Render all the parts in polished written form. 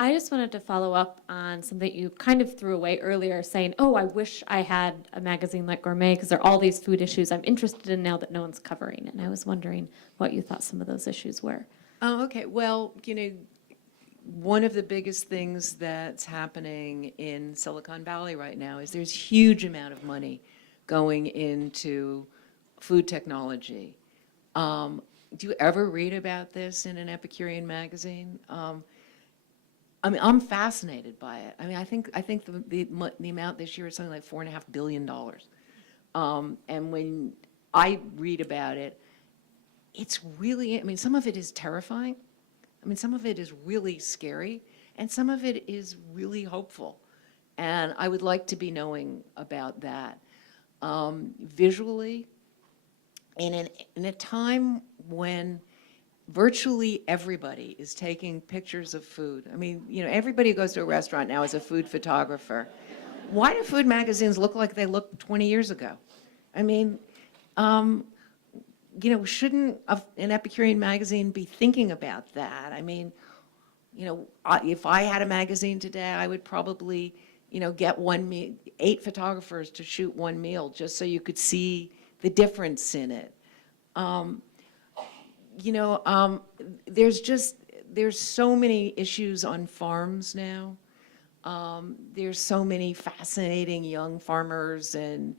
I just wanted to follow up on something you kind of threw away earlier, saying, oh, I wish I had a magazine like Gourmet because there are all these food issues I'm interested in now that no one's covering. And I was wondering what you thought some of those issues were. Oh, okay. Well, one of the biggest things that's happening in Silicon Valley right now is there's huge amount of money going into food technology. Do you ever read about this in an Epicurean magazine? I mean, I'm fascinated by it. I mean, I think the amount this year is something like $4.5 billion. And when I read about it, it's really, I mean, some of it is terrifying. I mean, some of it is really scary, and some of it is really hopeful. And I would like to be knowing about that. Visually, in a time when virtually everybody is taking pictures of food. I mean, everybody who goes to a restaurant now is a food photographer. Why do food magazines look like they looked 20 years ago? I mean, shouldn't an Epicurean magazine be thinking about that? I mean, if I had a magazine today, I would probably, get 8 photographers to shoot one meal just so you could see the difference in it. There's so many issues on farms now. There's so many fascinating young farmers and,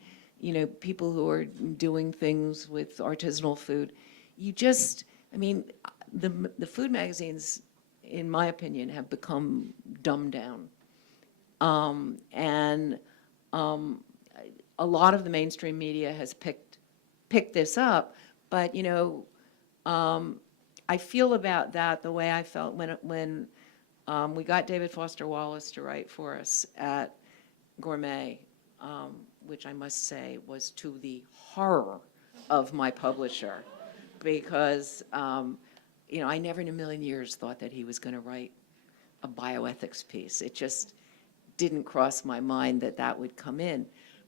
people who are doing things with artisanal food. I mean, the food magazines, in my opinion, have become dumbed down. A lot of the mainstream media has picked this up, but, I feel about that the way I felt when we got David Foster Wallace to write for us at Gourmet, which I must say was to the horror of my publisher, because I never in a million years thought that he was going to write a bioethics piece. It just didn't cross my mind that that would come in.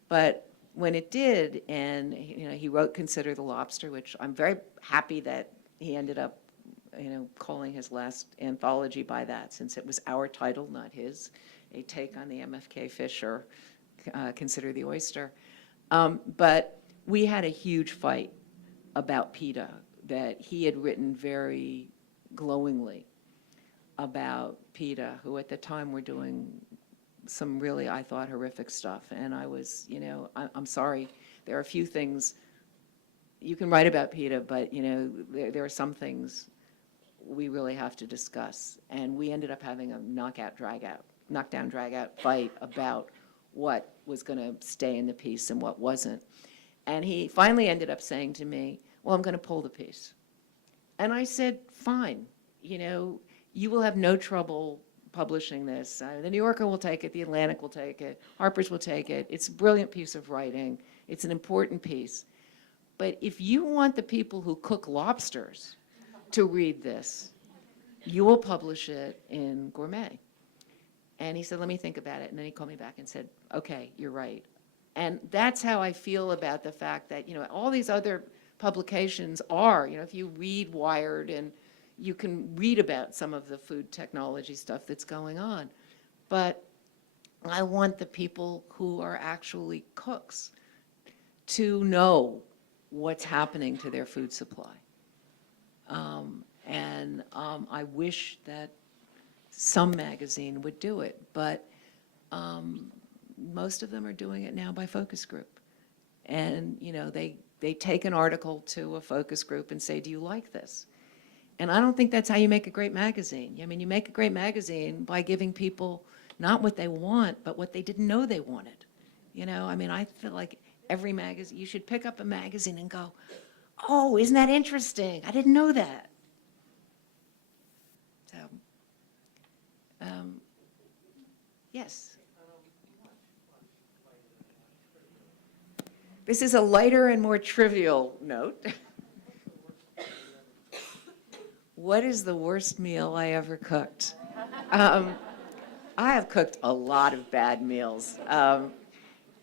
But when it did, and he wrote Consider the Lobster, which I'm very happy that he ended up calling his last anthology by that, since it was our title, not his, a take on the MFK Fisher, Consider the Oyster. But we had a huge fight about PETA, that he had written very glowingly about PETA, who at the time were doing some really, I thought, horrific stuff. And I was, I'm sorry, there are a few things you can write about PETA, but there are some things we really have to discuss. And we ended up having a knockdown, drag-out fight about what was going to stay in the piece and what wasn't. And he finally ended up saying to me, well, I'm going to pull the piece. And I said, fine, you will have no trouble publishing this. The New Yorker will take it, the Atlantic will take it, Harper's will take it. It's a brilliant piece of writing. It's an important piece. But if you want the people who cook lobsters to read this, you will publish it in Gourmet. And he said, let me think about it. And then he called me back and said, okay, you're right. And that's how I feel about the fact that, all these other publications are, if you read Wired, and you can read about some of the food technology stuff that's going on. But I want the people who are actually cooks to know what's happening to their food supply. I wish that some magazine would do it, but most of them are doing it now by focus group. And, they take an article to a focus group and say, do you like this? And I don't think that's how you make a great magazine. I mean, you make a great magazine by giving people not what they want, but what they didn't know they wanted. I mean, I feel like every magazine, you should pick up a magazine and go, oh, isn't that interesting? I didn't know that. So, yes. This is a lighter and more trivial note. What is the worst meal I ever cooked? I have cooked a lot of bad meals.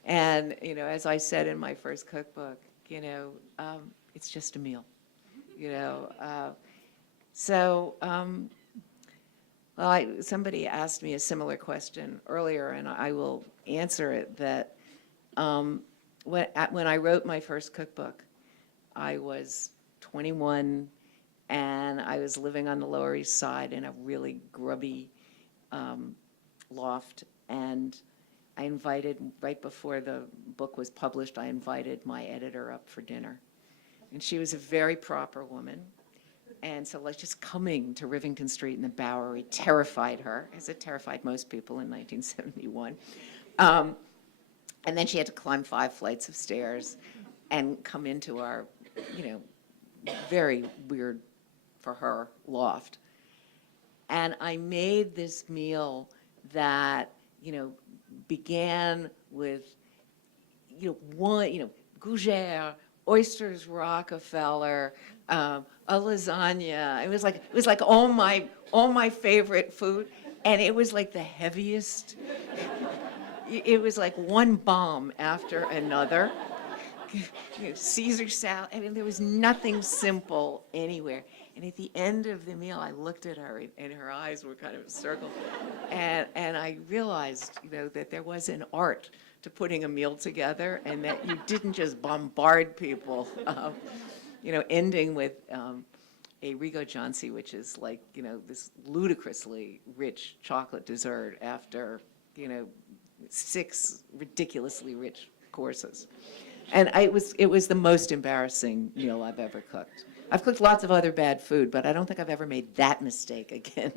And, as I said in my first cookbook, it's just a meal, So Well, somebody asked me a similar question earlier, and I will answer it, that when I wrote my first cookbook, I was 21, and I was living on the Lower East Side in a really grubby loft, and I invited, right before the book was published, I invited my editor up for dinner. And she was a very proper woman. And so like just coming to Rivington Street in the Bowery terrified her, as it terrified most people in 1971. And then she had to climb 5 flights of stairs and come into our, very weird for her loft. And I made this meal that, began with, gougere, oysters, Rockefeller, a lasagna. It was like all my favorite food, and it was like the heaviest. It was like one bomb after another. Caesar salad. I mean, there was nothing simple anywhere. And at the end of the meal, I looked at her, and her eyes were kind of circled, and I realized, that there was an art to putting a meal together, and that you didn't just bombard people, ending with a Rigo Johnsi, which is like, this ludicrously rich chocolate dessert after, 6 ridiculously rich courses. And it was the most embarrassing meal I've ever cooked. I've cooked lots of other bad food, but I don't think I've ever made that mistake again.